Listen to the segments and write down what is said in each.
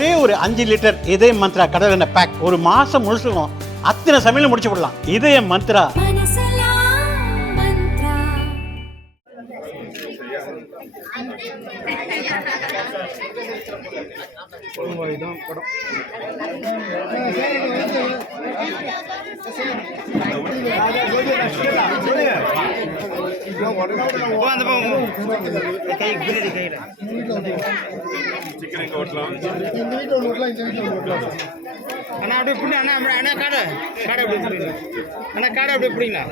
ஒரே ஒரு 5 லிட்டர் இதய மந்த்ரா கடல் எண்ணெய் பேக் ஒரு மாசம் முழுசுக்கும் அத்தனை சமையல முடிச்சு விடலாம். இதய மந்த்ரா. அண்ணா அப்படியே பிடி அண்ணா அண்ணா காடை காடை அப்படி அண்ணா காடை அப்படியே பிடிங்களா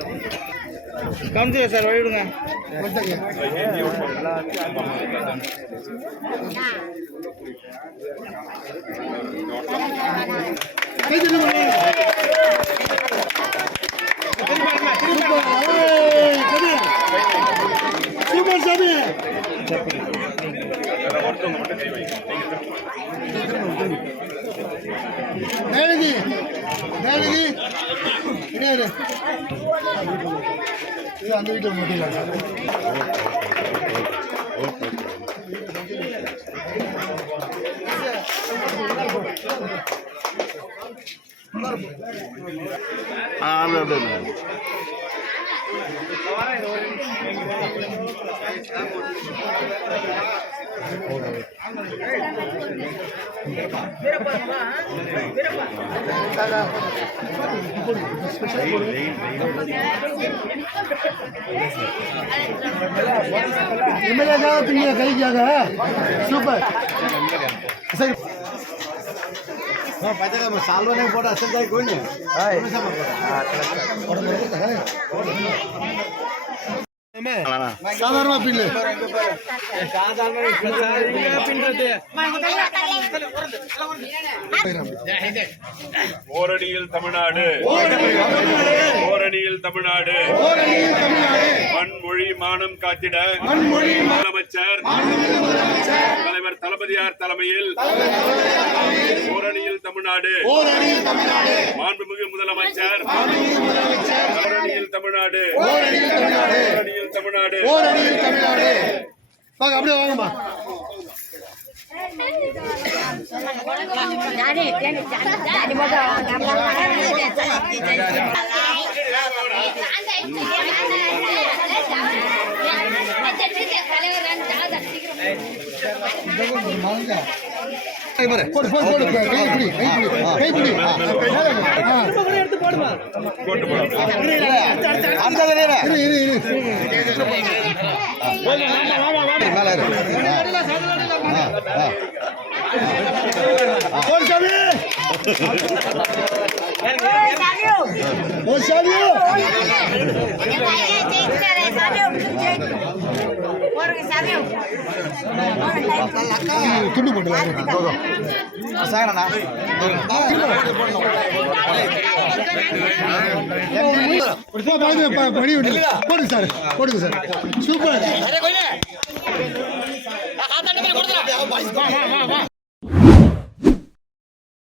கவுன்சில சார் வழிவிடுங்க. சூப்பர் சாமி. தேவகி தேவகி கிடையாது இது அந்த வீட்டில் முடியல சார். எம்எல்ஏ பின்ன கைக்காக சூப்பர் சரி. सालों ने फोटो असल जाए कोई नहीं साधारण पिन ஓரணியில் தமிழ்நாடு ஓரணியில் தமிழ்நாடு மண்மொழி மானம் காத்திட முதலமைச்சர் தலைவர் தளபதியார் தலைமையில் ஓரணியில் தமிழ்நாடு மாண்புமிகு முதலமைச்சர் ஓரணியில் தமிழ்நாடு ஓரணியில் தமிழ்நாடு வாங்க அப்படியே வாங்கம்மா. போடு போடு போடு கைப்பிடி கைப்பிடி எடுத்து போடுமா போட்டு போடு அந்த வேற இரு மேல இரு போடு சாமி ஓ சாமி துண்டு போட்டு போடுங்க சார் போடுங்க சார் சூப்பர்.